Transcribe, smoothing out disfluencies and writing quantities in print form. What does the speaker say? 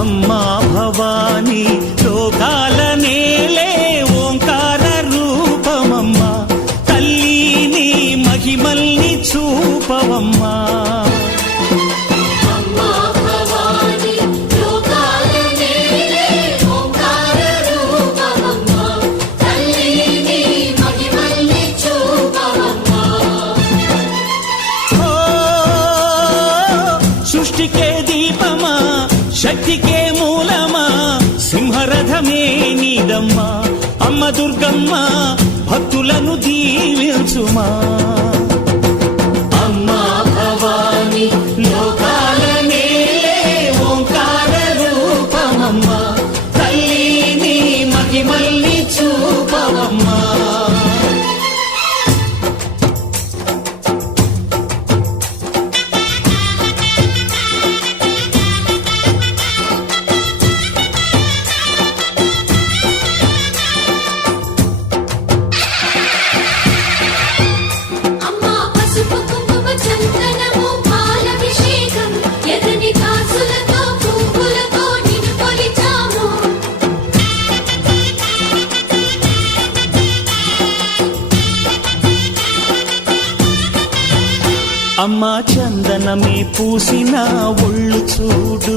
అమ్మా భవాని లోకాల నేలే ఓంకార రూపమమ్మా, తల్లిని మహిమల్ని చూపవమ్మా. సృష్టికే దీపమా, శక్తికే మూలమా, సింహరథమే నీదమ్మా. అమ్మ దుర్గమ్మ భక్తులను దీవించుమా. అమ్మా భవాని లోకాల నేలే ఓంకార రూపమమ్మా, తల్లిని మహిమల్ని చూపవమ్మా. అమ్మా చందనమే పూసిన ఒళ్ళు చూడు,